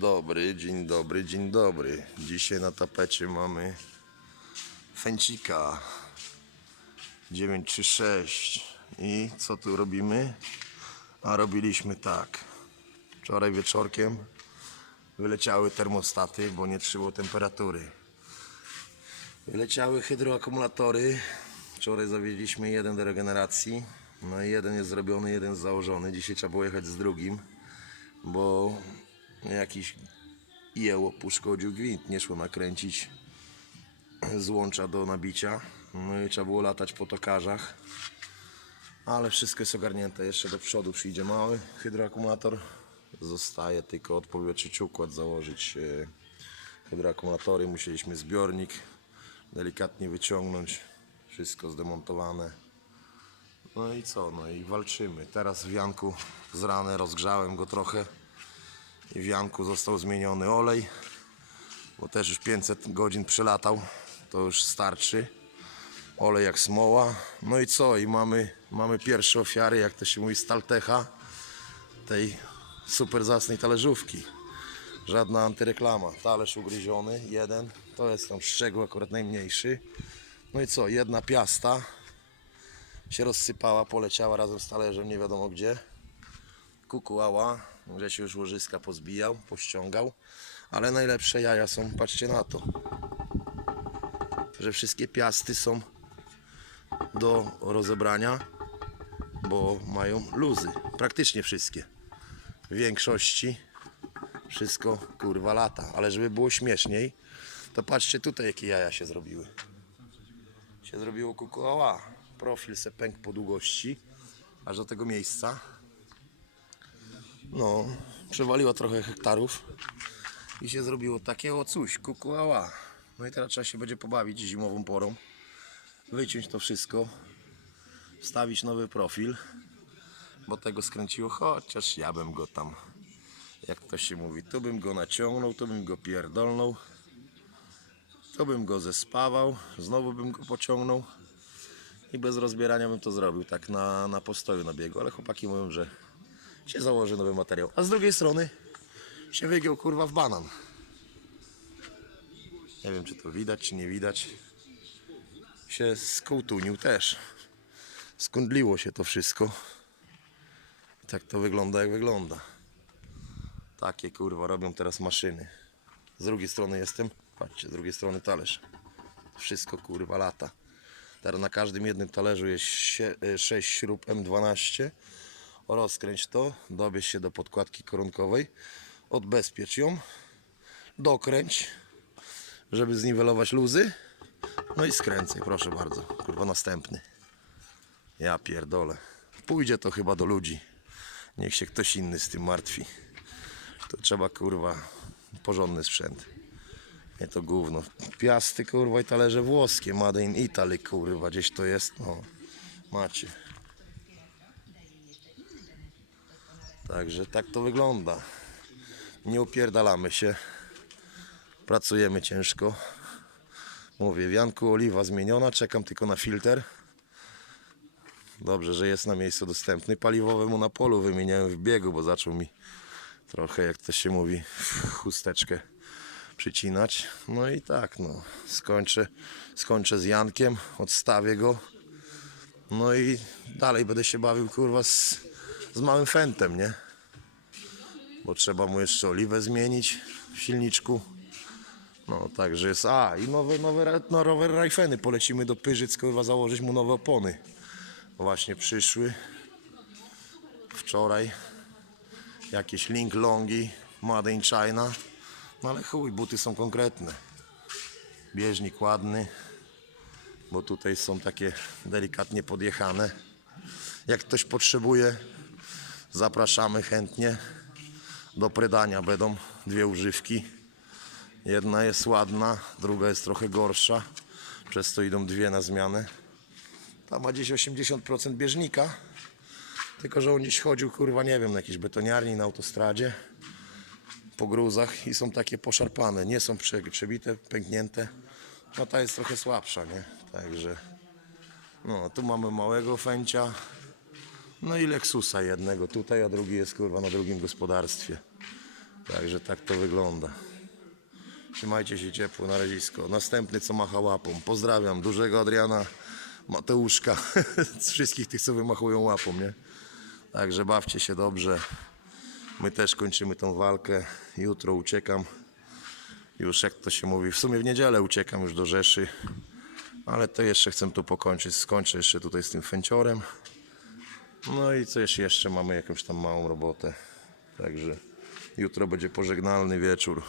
dobry, dzień dobry, dzień dobry. Dzisiaj na tapecie mamy Fęcika 936 i co tu robimy? A robiliśmy tak. Wczoraj wieczorkiem wyleciały termostaty, bo nie trzymał temperatury. Wyleciały hydroakumulatory. Wczoraj zawieźliśmy jeden do regeneracji. No i jeden jest zrobiony, jeden założony. Dzisiaj trzeba było jechać z drugim, bo jakiś jeło uszkodził gwint. Nie szło nakręcić złącza do nabicia. No i trzeba było latać po tokarzach. Ale wszystko jest ogarnięte. Jeszcze do przodu przyjdzie mały hydroakumulator. Zostaje tylko odpowietrzyć układ, założyć e, hydroakumulatory. Musieliśmy zbiornik delikatnie wyciągnąć. Wszystko zdemontowane. No i co? No i walczymy. Teraz w Janku z rany rozgrzałem go trochę. I w Janku został zmieniony olej. Bo też już 500 godzin przelatał. To już starczy. Olej jak smoła. No i co? I mamy, mamy pierwsze ofiary, jak to się mówi, Staltecha. Tej super zacnej talerzówki. Żadna antyreklama. Talerz ugryziony, jeden. To jest tam szczegół akurat najmniejszy. No i co? Jedna piasta się rozsypała, poleciała razem z talerzem nie wiadomo gdzie. Kukułała, gdzie się już łożyska pozbijał, pościągał. Ale najlepsze jaja są, patrzcie na to, że wszystkie piasty są do rozebrania, bo mają luzy. Praktycznie wszystkie. W większości wszystko kurwa lata. Ale żeby było śmieszniej, to patrzcie tutaj jakie jaja się zrobiły. Się zrobiło kukułała. Profil se pękł po długości, aż do tego miejsca. No, przewaliło trochę hektarów i się zrobiło takie o coś, kukułała. No i teraz trzeba się będzie pobawić zimową porą, wyciąć to wszystko, wstawić nowy profil, bo tego skręciło, chociaż ja bym go tam, jak to się mówi, tu bym go naciągnął, tu bym go pierdolnął, tu bym go zespawał, znowu bym go pociągnął i bez rozbierania bym to zrobił, tak na, na postoju na biegu, ale chłopaki mówią, że się założy nowy materiał. A z drugiej strony się wygiął kurwa w banan. Nie wiem czy to widać, czy nie widać. Się skołtunił też. Skundliło się to wszystko. Tak to wygląda jak wygląda. Takie kurwa robią teraz maszyny. Z drugiej strony jestem, patrzcie, z drugiej strony talerz. Wszystko kurwa lata. Teraz na każdym jednym talerzu jest 6 śrub M12. Rozkręć to, dobierz się do podkładki korunkowej, odbezpiecz ją, dokręć, żeby zniwelować luzy. No i skręcaj, proszę bardzo. Kurwa następny. Ja pierdolę. Pójdzie to chyba do ludzi. Niech się ktoś inny z tym martwi. To trzeba kurwa porządny sprzęt. Nie to gówno. Piasty kurwa i talerze włoskie. Made in Italy kurwa. Gdzieś to jest. No. Macie. Także tak to wygląda. Nie upierdalamy się. Pracujemy ciężko. Mówię, w Janku oliwa zmieniona. Czekam tylko na filtr. Dobrze, że jest na miejscu dostępny. Paliwowemu na polu wymieniałem w biegu, bo zaczął mi trochę, jak to się mówi, chusteczkę przycinać. No i tak, no, skończę, skończę z Jankiem, odstawię go. No i dalej będę się bawił, kurwa, z, z małym fętem, nie? Bo trzeba mu jeszcze oliwę zmienić w silniczku. No, także jest, a i nowe, nowe, no, rower Rajfeny, polecimy do Pyrzyc, kurwa, założyć mu nowe opony. Właśnie przyszły wczoraj jakieś link longi made in China no ale chuj, buty są konkretne bieżnik ładny bo tutaj są takie delikatnie podjechane jak ktoś potrzebuje zapraszamy chętnie do predania będą dwie używki jedna jest ładna druga jest trochę gorsza przez to idą dwie na zmianę tam ma gdzieś 80% bieżnika tylko, że on gdzieś chodził, kurwa, nie wiem, na jakiejś betoniarni, na autostradzie, po gruzach i są takie poszarpane. Nie są prze- przebite, pęknięte. No ta jest trochę słabsza, nie? Także, no, tu mamy małego fęcia, no i Lexusa jednego tutaj, a drugi jest, kurwa, na drugim gospodarstwie. Także tak to wygląda. Trzymajcie się ciepło na razisko. Następny co macha łapą. Pozdrawiam dużego Adriana, Mateuszka, z wszystkich tych co wymachują łapą, nie? Także bawcie się dobrze. My też kończymy tą walkę. Jutro uciekam. Już jak to się mówi, w sumie w niedzielę uciekam już do Rzeszy. Ale to jeszcze chcę tu pokończyć. Skończę jeszcze tutaj z tym fęciorem. No i coś jeszcze mamy jakąś tam małą robotę. Także jutro będzie pożegnalny wieczór.